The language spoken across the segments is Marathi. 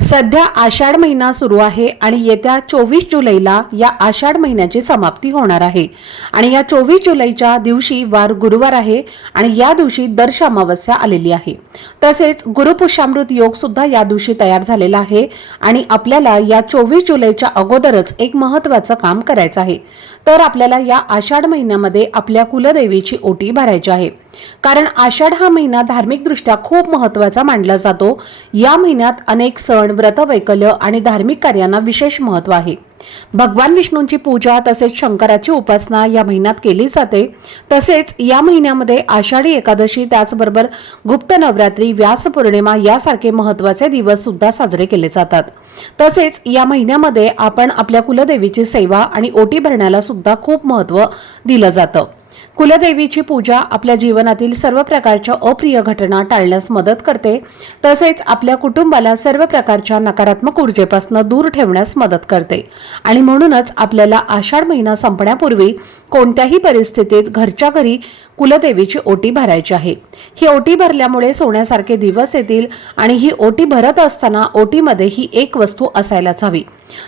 सध्या आषाढ महिना सुरू आहे आणि येत्या चोवीस जुलैला या आषाढ महिन्याची समाप्ती होणार आहे. आणि या चोवीस जुलैच्या दिवशी वार गुरुवार आहे आणि या दिवशी दर्श अमावस्या आलेली आहे. तसेच गुरुपुष्यामृत योग सुद्धा या दिवशी तयार झालेला आहे आणि आपल्याला या चोवीस जुलैच्या अगोदरच एक महत्वाचं काम करायचं आहे. तर आपल्याला या आषाढ महिन्यामध्ये आपल्या कुलदेवीची ओटी भरायची आहे. कारण आषाढ हा महिना धार्मिकदृष्ट्या खूप महत्त्वाचा मानला जातो. या महिन्यात अनेक सण व्रत वैकल्य आणि धार्मिक कार्यांना विशेष महत्त्व आहे. भगवान विष्णूंची पूजा तसेच शंकराची उपासना या महिन्यात केली जाते. तसेच या महिन्यामध्ये आषाढी एकादशी त्याचबरोबर गुप्त नवरात्री व्यास पौर्णिमा यासारखे महत्त्वाचे दिवस सुद्धा साजरे केले जातात. तसेच या महिन्यामध्ये आपण आपल्या कुलदेवीची सेवा आणि ओटी भरण्याला सुद्धा खूप महत्त्व दिलं जातं. कुलदेवीची पूजा आपल्या जीवनातील सर्व प्रकारच्या अप्रिय घटना टाळण्यास मदत करते. तसेच आपल्या कुटुंबाला सर्व प्रकारच्या नकारात्मक ऊर्जेपासून दूर ठेवण्यास मदत करते. आणि म्हणूनच आपल्याला आषाढ महिना संपण्यापूर्वी कोणत्याही परिस्थितीत घरच्या घरी कुलदेवीची ओटी भरायची आहे. ही ओटी भरल्यामुळे सोन्यासारखे दिवस येतील आणि ही ओटी भरत असताना ओटीमध्ये ही एक वस्तू असायलाच हवी.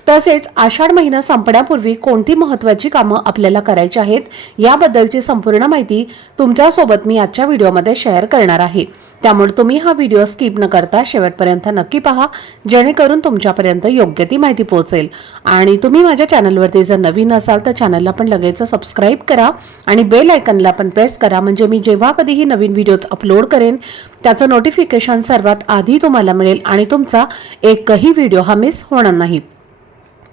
तसेच आषाढ महिना संपण्यापूर्वी कोणती महत्वाची कामं आपल्याला करायची आहेत याबद्दलची संपूर्ण माहिती तुमच्यासोबत मी आजच्या व्हिडिओमध्ये शेअर करणार आहे. त्यामुळे तुम्ही हा व्हिडिओ स्किप न करता शेवटपर्यंत नक्की पहा जेणेकरून तुमच्यापर्यंत योग्य ती माहिती पोहोचेल. आणि तुम्ही माझ्या चॅनलवरती जर नवीन असाल तर चॅनलला पण लगेच सबस्क्राईब करा आणि बेल आयकनला पण प्रेस करा. म्हणजे मी जेव्हा कधीही नवीन व्हिडिओज अपलोड करेन त्याचं नोटिफिकेशन सर्वात आधी तुम्हाला मिळेल आणि तुमचा एकही व्हिडिओ हा मिस होणार नाही.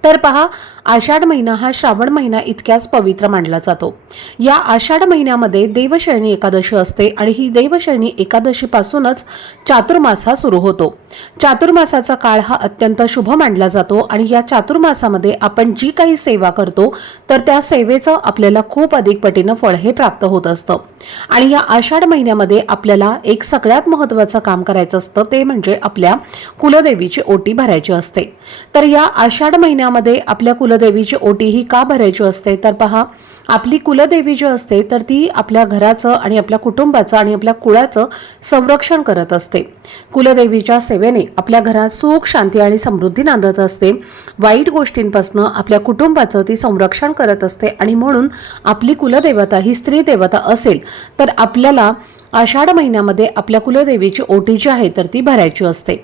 तर पहा आषाढ महिना हा श्रावण महिना इतक्याच पवित्र मानला जातो. या आषाढ महिन्यामध्ये देवशयनी एकादशी असते आणि ही देवशयनी एकादशीपासूनच चातुर्मास हा सुरू होतो. चातुर्मासाचा काळ हा अत्यंत शुभ मानला जातो आणि या चातुर्मासामध्ये आपण जी काही सेवा करतो तर त्या सेवेचं आपल्याला खूप अधिक पटीनं फळ हे प्राप्त होत असतं. आणि या आषाढ महिन्यामध्ये आपल्याला एक सगळ्यात महत्त्वाचं काम करायचं असतं ते म्हणजे आपल्या कुलदेवीची ओटी भरायची असते. तर या आषाढ महिन्यामध्ये आपल्या कुल कुलदेवीची ओटी ही का भरायची असते? तर पहा आपली कुलदेवी जी असते तर ती आपल्या घराचं आणि आपल्या कुटुंबाचं आणि आपल्या कुळाचं संरक्षण करत असते. कुलदेवीच्या सेवेने आपल्या घरात सुख शांती आणि समृद्धी नांदत असते. वाईट गोष्टींपासून आपल्या कुटुंबाचं ती संरक्षण करत असते आणि म्हणून आपली कुलदेवता ही स्त्री देवता असेल तर आपल्याला आषाढ महिन्यामध्ये आपल्या कुलदेवीची ओटी जी आहे तर ती भरायची असते.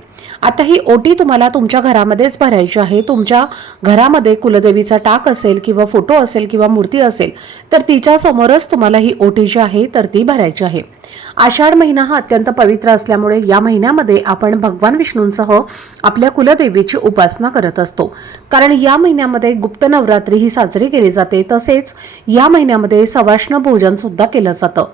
आता ही ओटी तुम्हाला तुमच्या घरामध्येच भरायची आहे. तुमच्या घरामध्ये कुलदेवीचा टाक असेल किंवा फोटो असेल किंवा मूर्ती असेल तर तिच्या समोरच तुम्हाला ही ओटी जी आहे तर ती भरायची आहे. आषाढ महिना हा अत्यंत पवित्र असल्यामुळे या महिन्यामध्ये आपण भगवान विष्णूंसह आपल्या कुलदेवीची उपासना करत असतो. कारण या महिन्यामध्ये गुप्त नवरात्री ही साजरी केली जाते तसेच या महिन्यामध्ये सवाष्ण भोजन सुद्धा केलं जातं.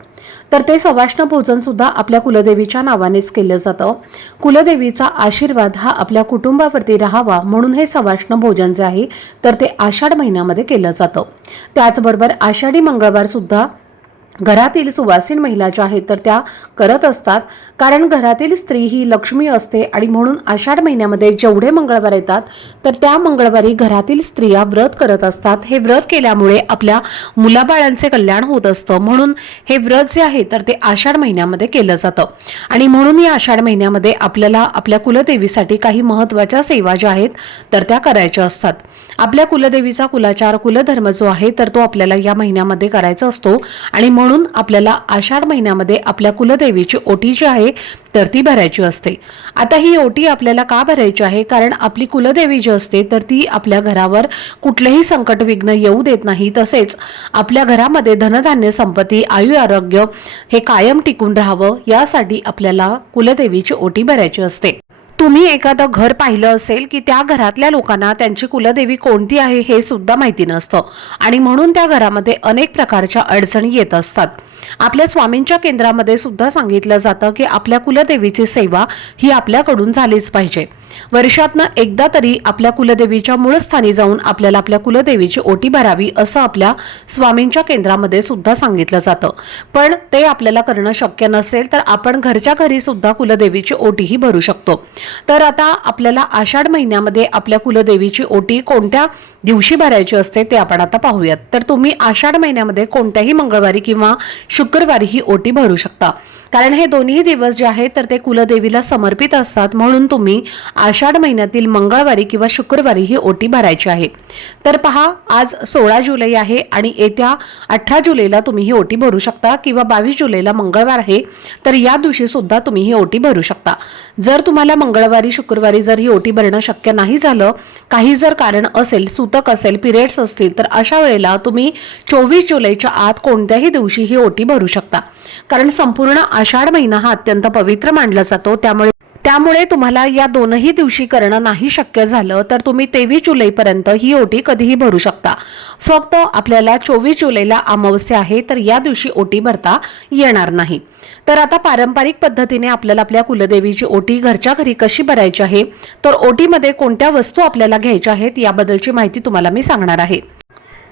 तर ते सवाष्ण भोजन सुद्धा आपल्या कुलदेवीच्या नावानेच केलं जातं. कुलदेवीचा आशीर्वाद हा आपल्या कुटुंबावरती राहावा म्हणून हे सवाष्ण भोजन जे आहे तर ते आषाढ महिन्यामध्ये केलं जातं. त्याचबरोबर आषाढी मंगळवार सुद्धा घरातील सुवासीन महिला ज्या आहेत तर त्या करत असतात. कारण घरातील स्त्री ही लक्ष्मी असते आणि म्हणून आषाढ महिन्यामध्ये जेवढे मंगळवार येतात तर त्या मंगळवारी घरातील स्त्रिया व्रत करत असतात. हे व्रत केल्यामुळे आपल्या मुलाबाळांचे कल्याण होत असतं. म्हणून हे व्रत जे आहे तर ते आषाढ महिन्यामध्ये केलं जातं. आणि म्हणून या आषाढ महिन्यामध्ये आपल्याला आपल्या कुलदेवीसाठी काही महत्त्वाच्या सेवा ज्या आहेत तर त्या करायच्या असतात. आपल्या कुलदेवीचा कुलाचार कुलधर्म जो आहे तर तो आपल्याला या महिन्यामध्ये करायचा असतो. आणि म्हणून आपल्याला आषाढ महिन्यामध्ये आपल्या कुलदेवीची ओटी जी आहे तर ती भरायची असते. आता ही ओटी आपल्याला का भरायची आहे? कारण आपली कुलदेवी जी असते तर ती आपल्या घरावर कुठलेही संकट विघ्न येऊ देत नाही. तसेच आपल्या घरामध्ये धनधान्य संपत्ती आयु आरोग्य हे कायम टिकून राहावं यासाठी आपल्याला कुलदेवीची ओटी भरायची असते. तुम्ही एखादं घर पाहिलं असेल की त्या घरातल्या लोकांना त्यांची कुलदेवी कोणती आहे हे सुद्धा माहिती नसतं. आणि म्हणून त्या घरामध्ये अनेक प्रकारच्या अडचणी येत असतात. आपल्या स्वामींच्या केंद्रामध्ये सुद्धा सांगितलं जातं की आपल्या कुलदेवीची सेवा ही आपल्याकडून झालीच पाहिजे. वर्षातनं एकदा तरी आपल्या कुलदेवीच्या मूळस्थानी जाऊन आपल्याला आपल्या कुलदेवीची ओटी भरावी असं आपल्या स्वामींच्या केंद्रामध्ये सुद्धा सांगितलं जातं. पण ते आपल्याला करणं शक्य नसेल तर आपण घरच्या घरी सुद्धा कुलदेवीची ओटीही भरू शकतो. तर आता आपल्याला आषाढ महिन्यामध्ये आपल्या कुलदेवीची ओटी कोणत्या दिवशी भरायची असते ते आपण आता पाहूयात. तर तुम्ही आषाढ महिन्यामध्ये कोणत्याही मंगळवारी किंवा शुक्रवारी ही ओटी भरू शकता. कारण हे दोन्ही दिवस जे आहेत तर ते कुलदेवीला समर्पित असतात. म्हणून तुम्ही आषाढ महिन्यातील मंगळवारी किंवा शुक्रवारी ही ओटी भरायची आहे. तर पहा आज सोळा जुलै आहे आणि येत्या अठरा जुलैला तुम्ही ही ओटी भरू शकता किंवा बावीस जुलैला मंगळवार आहे तर या दिवशी सुद्धा तुम्ही ही ओटी भरू शकता. जर तुम्हाला मंगळवारी शुक्रवारी जर ही ओटी भरणं शक्य नाही झालं काही जर कारण असेल सूतक असेल पिरियड्स असतील तर अशा वेळेला तुम्ही चोवीस जुलैच्या आत कोणत्याही दिवशी ही ओटी भरू शकता. कारण संपूर्ण आषाढ महिना हा अत्यंत पवित्र मानला जातो. त्यामुळे त्यामुळे तुम्हाला या दोनही दिवशी करणं नाही शक्य झालं तर तुम्ही तेवीस जुलैपर्यंत ही ओटी कधीही भरू शकता. फक्त आपल्याला चोवीस जुलैला अमावस्या आहे तर या दिवशी ओटी भरता येणार नाही. तर आता पारंपरिक पद्धतीने आपल्याला आपल्या कुलदेवीची ओटी घरच्या घरी कशी भरायची आहे? तर ओटीमध्ये कोणत्या वस्तू आपल्याला घ्यायच्या आहेत? याबद्दलची माहिती तुम्हाला मी सांगणार आहे.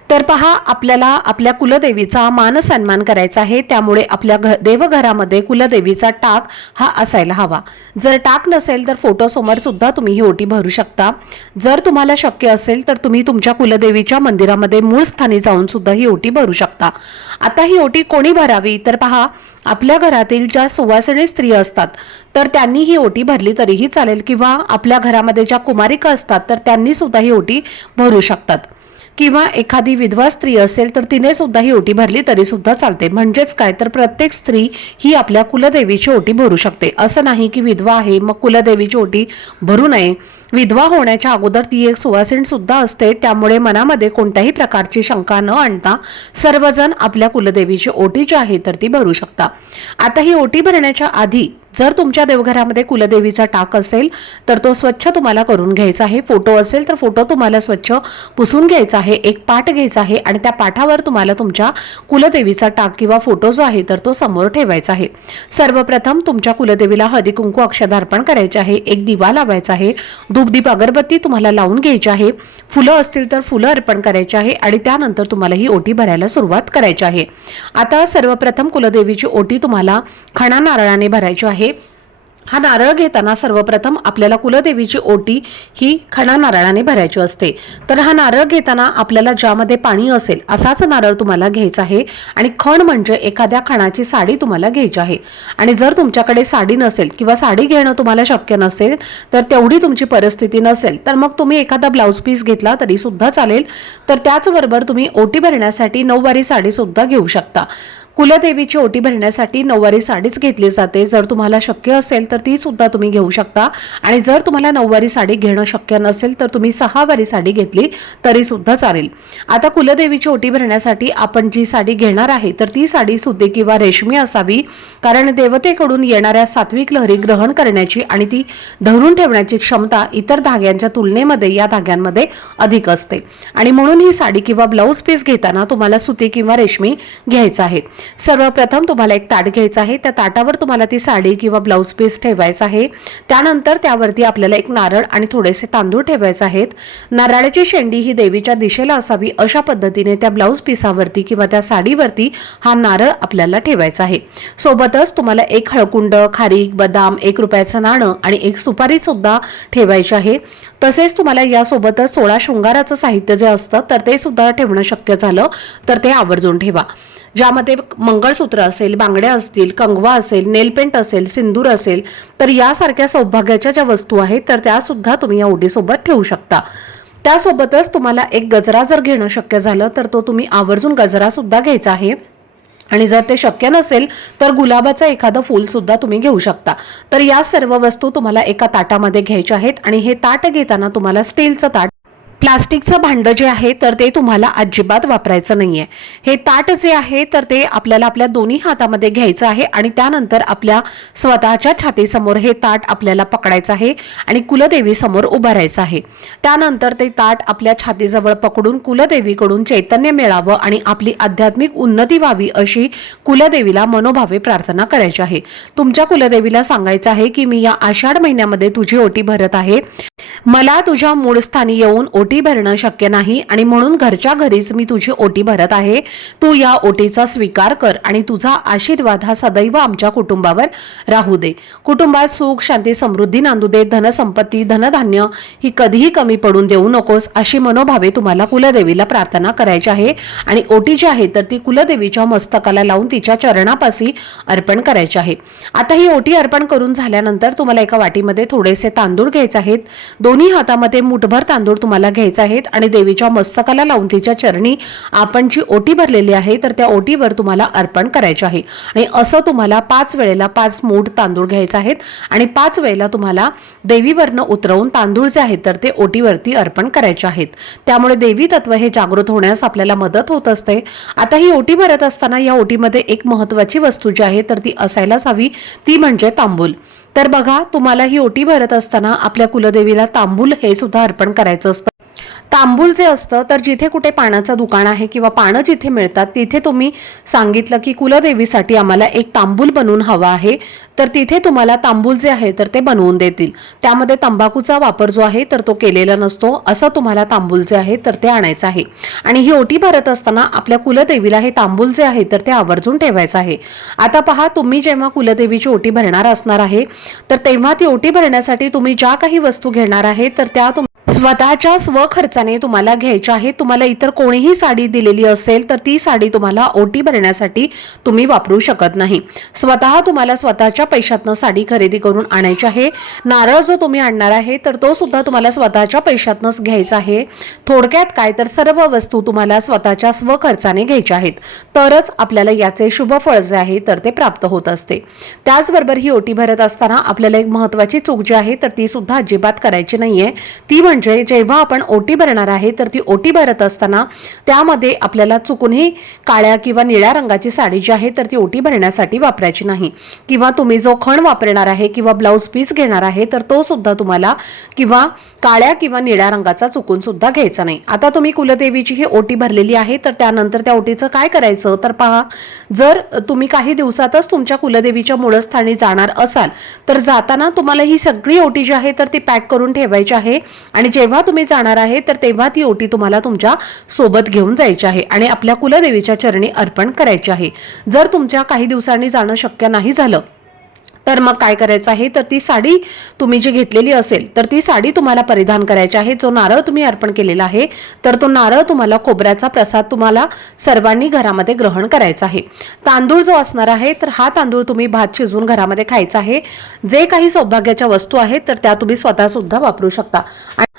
तर पहा आपल्याला आपल्या कुलदेवीचा मान सन्मान करायचा आहे. त्यामुळे आपल्या घ देवघरामध्ये कुलदेवीचा टाक हा असायला हवा. जर टाक नसेल तर फोटोसमोर सुद्धा तुम्ही ही ओटी भरू शकता. जर तुम्हाला शक्य असेल तर तुम्ही तुमच्या कुलदेवीच्या मंदिरामध्ये मूळ स्थानी जाऊन सुद्धा ही ओटी भरू शकता. आता ही ओटी कोणी भरावी? तर पहा आपल्या घरातील ज्या सुवासिनी स्त्रिया असतात तर त्यांनी ही ओटी भरली तरीही चालेल. किंवा आपल्या घरामध्ये ज्या कुमारिका असतात तर त्यांनी सुद्धा ही ओटी भरू शकतात. किंवा एखादी विधवा स्त्री असेल तर तिने सुद्धा ही ओटी भरली तरी सुद्धा चालते. म्हणजेच काय? तर प्रत्येक स्त्री ही आपल्या कुलदेवीची ओटी भरू शकते. असं नाही की विधवा आहे मग कुलदेवीची ओटी भरू नये. विधवा होण्याच्या अगोदर ती एक सुवासीण सुद्धा असते. त्यामुळे मनामध्ये कोणत्याही प्रकारची शंका न आणता सर्वजण आपल्या कुलदेवीची ओटी जी आहे तर ती भरू शकता. आता ही ओटी भरण्याच्या आधी जर तुमच्या देवघरामध्ये कुलदेवीचा टाक असेल तर तो स्वच्छ तुम्हाला करून घ्यायचा आहे. फोटो असेल तर फोटो तुम्हाला स्वच्छ पुसून घ्यायचा आहे. एक पाठ घ्यायचा आहे आणि त्या पाठावर तुम्हाला तुमच्या कुलदेवीचा टाक किंवा फोटो जो आहे तर तो समोर ठेवायचा आहे. सर्वप्रथम तुमच्या कुलदेवीला हळदी कुंकू अक्षदार्पण करायचे आहे. एक दिवा लावायचा आहे. धूपदीप अगरबत्ती तुम्हाला लावून घ्यायची आहे. फुलं असतील तर फुलं अर्पण करायची आहे आणि त्यानंतर तुम्हाला ही ओटी भरायला सुरुवात करायची आहे. आता सर्वप्रथम कुलदेवीची ओटी तुम्हाला खणा नारळाने भरायची आहे. हा नारळ घेताना सर्वप्रथम आपल्याला कुलदेवीची ओटी ही खणा नारळाने भरायची असते. तर हा नारळ घेताना आपल्याला ज्यामध्ये पाणी असेल असाच नारळ तुम्हाला घ्यायचा आहे आणि खण म्हणजे एखाद्या खणाची साडी तुम्हाला घ्यायची आहे. आणि जर तुमच्याकडे साडी नसेल किंवा साडी घेणं तुम्हाला शक्य नसेल तर तेवढी तुमची परिस्थिती नसेल तर मग तुम्ही एखादा ब्लाऊज पीस घेतला तरी सुद्धा चालेल. तर त्याचबरोबर तुम्ही ओटी भरण्यासाठी नऊवारी साडी सुद्धा घेऊ शकता. कुलदेवीची ओटी भरण्यासाठी नऊवारी साडीच घेतली जाते. जर तुम्हाला शक्य असेल तर ती सुद्धा तुम्ही घेऊ शकता. आणि जर तुम्हाला नऊवारी साडी घेणं शक्य नसेल तर तुम्ही सहावारी साडी घेतली तरी सुद्धा चालेल. आता कुलदेवीची ओटी भरण्यासाठी आपण जी साडी घेणार आहे तर ती साडी सुती किंवा रेशमी असावी कारण देवतेकडून येणाऱ्या सात्विक लहरी ग्रहण करण्याची आणि ती धरून ठेवण्याची क्षमता इतर धाग्यांच्या तुलनेमध्ये या धाग्यांमध्ये अधिक असते. आणि म्हणून ही साडी किंवा ब्लाऊज पीस घेताना तुम्हाला सुती किंवा रेशमी घ्यायचं आहे. सर्वप्रथम तुम्हाला एक ताट घ्यायचं आहे. त्या ताटावर तुम्हाला ती साडी किंवा ब्लाऊज पीस ठेवायचा आहे. त्यानंतर त्यावरती आपल्याला एक नारळ आणि थोडेसे तांदूळ ठेवायचे आहेत. नारळाची शेंडी ही देवीच्या दिशेला असावी अशा पद्धतीने त्या ब्लाऊज पिसावरती किंवा त्या साडीवरती हा नारळ आपल्याला ठेवायचा आहे. सोबतच तुम्हाला एक हळकुंड खारीक बदाम एक रुपयाचं नाणं आणि एक सुपारी सुद्धा ठेवायची आहे. तसेच तुम्हाला यासोबतच सोळा शृंगाराचं साहित्य जे असतं तर ते सुद्धा ठेवणं शक्य झालं तर ते आवर्जून ठेवा. ज्यामध्ये मंगळसूत्र असेल बांगड्या असतील कंगवा असेल नेलपेंट असेल सिंदूर असेल तर यासारख्या सौभाग्याच्या ज्या वस्तू आहेत तर त्या सुद्धा तुम्ही या ओढीसोबत ठेवू शकता. त्यासोबतच तुम्हाला एक गजरा जर घेणं शक्य झालं तर तो तुम्ही आवर्जून गजरा सुद्धा घ्यायचा आहे. आणि जर ते शक्य नसेल तर गुलाबाचं एखादं फूल सुद्धा तुम्ही घेऊ शकता. तर या सर्व वस्तू तुम्हाला एका ताटामध्ये घ्यायच्या आहेत आणि हे ताट घेताना तुम्हाला स्टीलचं ताट प्लास्टिकचं भांडं जे आहे तर ते तुम्हाला अजिबात वापरायचं नाही आहे हे ताट जे आहे तर ते आपल्याला आपल्या दोन्ही हातामध्ये घ्यायचं आहे आणि त्यानंतर आपल्या स्वतःच्या छातीसमोर हे ताट आपल्याला पकडायचं आहे आणि कुलदेवीसमोर उभारायचं आहे. त्यानंतर ते ताट आपल्या छातीजवळ पकडून कुलदेवीकडून चैतन्य मिळावं आणि आपली आध्यात्मिक उन्नती व्हावी अशी कुलदेवीला मनोभावे प्रार्थना करायची आहे. तुमच्या कुलदेवीला सांगायचं आहे की मी या आषाढ महिन्यामध्ये तुझी ओटी भरत आहे. मला तुझ्या मूळ स्थानी येऊन ओटी भरणं शक्य नाही आणि म्हणून घरच्या घरीच मी तुझी ओटी भरत आहे. तू या ओटीचा स्वीकार कर आणि तुझा आशीर्वाद हा सदैव आमच्या कुटुंबावर राहू दे. कुटुंबात सुख शांती समृद्धी नांदू दे. धनसंपत्ती धनधान्य ही कधीही कमी पडून देऊ नकोस अशी मनोभावे तुम्हाला कुलदेवीला प्रार्थना करायची आहे आणि ओटी जी आहे तर ती कुलदेवीच्या मस्तकाला लावून तिच्या चरणापाशी अर्पण करायची आहे. आता ही ओटी अर्पण करून झाल्यानंतर तुम्हाला एका वाटीमध्ये थोडेसे तांदूळ घ्यायचे आहेत. दोन्ही हातामध्ये मुठभर तांदूळ तुम्हाला घ्यायचे आहेत आणि देवीच्या मस्तकाला लावून तिच्या चरणी आपण जी ओटी भरलेली आहे तर त्या ओटीवर तुम्हाला अर्पण करायचे आहे. आणि असं तुम्हाला पाच वेळेला पाच मूठ तांदूळ घ्यायचे आहेत आणि पाच वेळेला तुम्हाला देवीवरनं उतरवून तांदूळ जे आहेत तर ते ओटीवरती अर्पण करायचे आहेत. त्यामुळे देवी तत्व हे जागृत होण्यास आपल्याला मदत होत असते. आता ही ओटी भरत असताना या ओटीमध्ये एक महत्वाची वस्तू जी आहे तर ती असायलाच हवी. ती म्हणजे तांबूल. तर बघा तुम्हाला ही ओटी भरत असताना आपल्या कुलदेवीला तांबूल हे सुद्धा अर्पण करायचं असतं. तांबूल जे असतं तर जिथे कुठे पानाचं दुकान आहे किंवा पानं जिथे मिळतात तिथे तुम्ही सांगितलं की कुलदेवीसाठी आम्हाला एक तांबूल बनवून हवा आहे. तर तिथे तुम्हाला तांबूल जे आहे तर ते बनवून देतील. त्यामध्ये तंबाखूचा वापर जो आहे तर तो केलेला नसतो. असं तुम्हाला तांबूल जे आहे तर ते आणायचं आहे. आणि ही ओटी भरत असताना आपल्या कुलदेवीला हे तांबूल जे आहे तर ते आवर्जून ठेवायचं आहे. आता पहा तुम्ही जेव्हा कुलदेवीची ओटी भरणार असणार आहे तर तेव्हा ती ओटी भरण्यासाठी तुम्ही ज्या काही वस्तू घेणार आहे तर त्या स्वतःच्या स्वखर्चाने तुम्हाला घ्यायच्या आहे तुम्हाला इतर कोणीही साडी दिलेली असेल तर ती साडी तुम्हाला ओटी भरण्यासाठी तुम्ही वापरू शकत नाही. स्वतः तुम्हाला स्वतःच्या पैशातनं साडी खरेदी करून आणायची आहे. नारळ जो तुम्ही आणणार आहे तर तो सुद्धा तुम्हाला स्वतःच्या पैशातनंच घ्यायचा आहे. थोडक्यात काय तर सर्व वस्तू तुम्हाला स्वतःच्या स्वखर्चाने घ्यायच्या आहेत. तरच आपल्याला याचे शुभ फळ जे आहे तर ते प्राप्त होत असते. त्याचबरोबर ही ओटी भरत असताना आपल्याला एक महत्वाची चूक जी आहे तर ती सुद्धा अजिबात करायची नाहीये. ती म्हणजे म्हणजे जेव्हा आपण ओटी भरणार आहे तर ती ओटी भरत असताना त्यामध्ये आपल्याला चुकूनही काळ्या किंवा निळ्या रंगाची साडी जी आहे तर ती ओटी भरण्यासाठी वापरायची नाही. किंवा तुम्ही जो खण वापरणार आहे किंवा ब्लाऊज पीस घेणार आहे तर तो सुद्धा तुम्हाला किंवा काळ्या किंवा निळ्या रंगाचा चुकून सुद्धा घ्यायचा नाही. आता तुम्ही कुलदेवीची ही ओटी भरलेली आहे तर त्यानंतर त्या ओटीचं काय करायचं? तर पहा जर तुम्ही काही दिवसातच तुमच्या कुलदेवीच्या मूळस्थानी जाणार असाल तर जाताना तुम्हाला ही सगळी ओटी जी आहे तर ती पॅक करून ठेवायची आहे आणि जेव्हा तुम्ही जाणार आहे तर तेव्हा ती ओटी तुम्हाला तुमच्यासोबत घेऊन जायची आहे आणि आपल्या कुलदेवीच्या चरणी अर्पण करायची आहे. जर तुमच्या काही दिवसांनी जाणं शक्य नाही झालं तर मग काय करायचं आहे? तर ती साडी तुम्ही जी घेतलेली असेल तर ती साडी तुम्हाला परिधान करायची आहे. जो नारळ तुम्ही अर्पण केलेला आहे तर तो नारळ तुम्हाला खोबऱ्याचा प्रसाद तुम्हाला सर्वांनी घरामध्ये ग्रहण करायचा आहे. तांदूळ जो असणार आहे तर हा तांदूळ तुम्ही भात शिजवून घरामध्ये खायचा आहे. जे काही सौभाग्याच्या वस्तू आहेत तर त्या तुम्ही स्वतः सुद्धा वापरू शकता.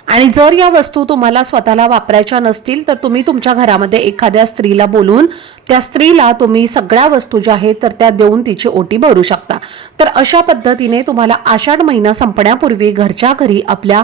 आणि जर या वस्तू तुम्हाला स्वतःला वापरायच्या नसतील तर तुम्ही तुमच्या घरामध्ये एखाद्या स्त्रीला बोलून त्या स्त्रीला तुम्ही सगळ्या वस्तू ज्या आहेत तर त्या देऊन तिची ओटी भरू शकता. तर अशा पद्धतीने तुम्हाला आषाढ महिना संपण्यापूर्वी घरच्या घरी आपल्या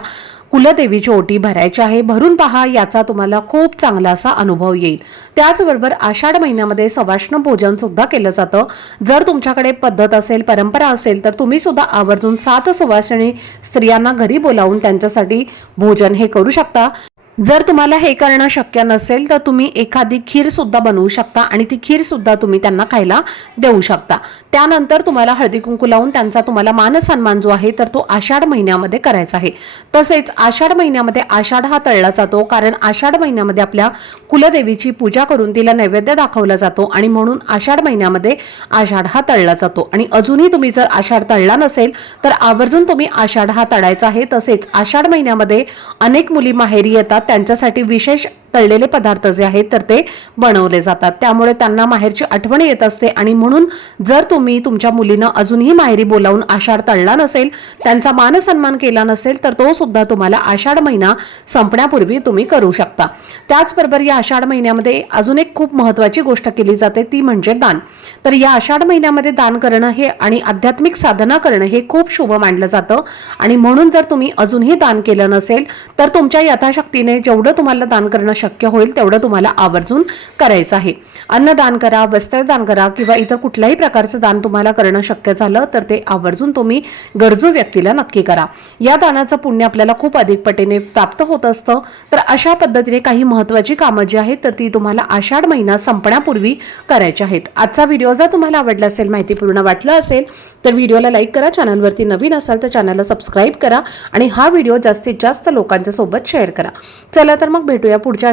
कुलदेवीची ओटी भरायची आहे. भरून पहा याचा तुम्हाला खूप चांगला असा अनुभव येईल. त्याचबरोबर आषाढ महिन्यामध्ये सवाष्ण भोजन सुद्धा केलं जातं. जर तुमच्याकडे पद्धत असेल परंपरा असेल तर तुम्ही सुद्धा आवर्जून सात सुवासिनी स्त्रियांना घरी बोलावून त्यांच्यासाठी भोजन हे करू शकता. जर तुम्हाला हे करणं शक्य नसेल तर तुम्ही एखादी खीरसुद्धा बनवू शकता आणि ती खीरसुद्धा तुम्ही त्यांना खायला देऊ शकता. त्यानंतर तुम्हाला हळदी कुंकू लावून त्यांचा तुम्हाला मानसन्मान जो आहे तर तो आषाढ महिन्यामध्ये करायचा आहे. तसेच आषाढ महिन्यामध्ये आषाढ हा तळला जातो कारण आषाढ महिन्यामध्ये आपल्या कुलदेवीची पूजा करून तिला नैवेद्य दाखवला जातो आणि म्हणून आषाढ महिन्यामध्ये आषाढ हा तळला जातो. आणि अजूनही तुम्ही जर आषाढ तळला नसेल तर आवर्जून तुम्ही आषाढ हा तळायचा आहे. तसेच आषाढ महिन्यामध्ये अनेक मुली माहेरी येतात त्यांच्यासाठी विशेष तळलेले पदार्थ जे आहेत तर ते बनवले जातात. त्यामुळे त्यांना माहेरची आठवण येत असते आणि म्हणून जर तुम्ही तुमच्या मुलीनं अजूनही माहेरी बोलावून आषाढ तळला नसेल त्यांचा मानसन्मान केला नसेल तर तो सुद्धा तुम्हाला आषाढ महिना संपण्यापूर्वी तुम्ही करू शकता. त्याचबरोबर या आषाढ महिन्यामध्ये अजून एक खूप महत्वाची गोष्ट केली जाते ती म्हणजे दान. तर या आषाढ महिन्यामध्ये दान करणं हे आणि आध्यात्मिक साधना करणं हे खूप शुभ मानलं जातं. आणि म्हणून जर तुम्ही अजूनही दान केलं नसेल तर तुमच्या यथाशक्तीने जेवढं तुम्हाला दान करणं शक्य होईल तेवढं तुम्हाला आवर्जून करायचं आहे. अन्नदान करा वस्त्रदान करा किंवा इतर कुठल्याही प्रकारचं दान तुम्हाला करणं शक्य झालं तर ते आवर्जून तुम्ही गरजू व्यक्तीला नक्की करा. या दानाचं पुण्य आपल्याला खूप अधिक पटीने प्राप्त होत असतं. तर अशा पद्धतीने काही महत्त्वाची कामं जी आहेत तर ती तुम्हाला आषाढ महिना संपण्यापूर्वी करायची आहेत. आजचा व्हिडिओ जर तुम्हाला आवडला असेल माहितीपूर्ण वाटलं असेल तर व्हिडिओला लाईक करा चॅनलवरती नवीन असाल तर चॅनलला सबस्क्राईब करा आणि हा व्हिडिओ जास्तीत जास्त लोकांच्या सोबत शेअर करा. चला तर मग भेटूया पुढच्या